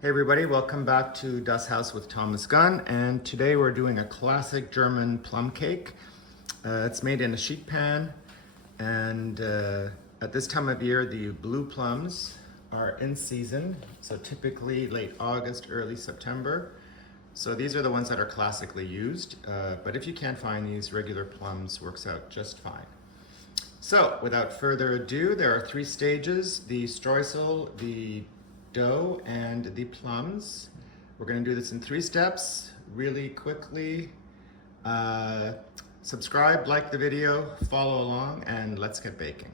Hey everybody, welcome back to Das Haus with Thomas Gunn, and today we're doing a classic German plum cake. It's made in a sheet pan, and at this time of year the blue plums are in season, so typically late August, early September. So these are the ones that are classically used, but if you can't find these, regular plums works out just fine. So without further ado, there are three stages: the Streusel, the dough, and the plums. We're going to do this in 3 steps really quickly. Subscribe, like the video, follow along, and let's get baking.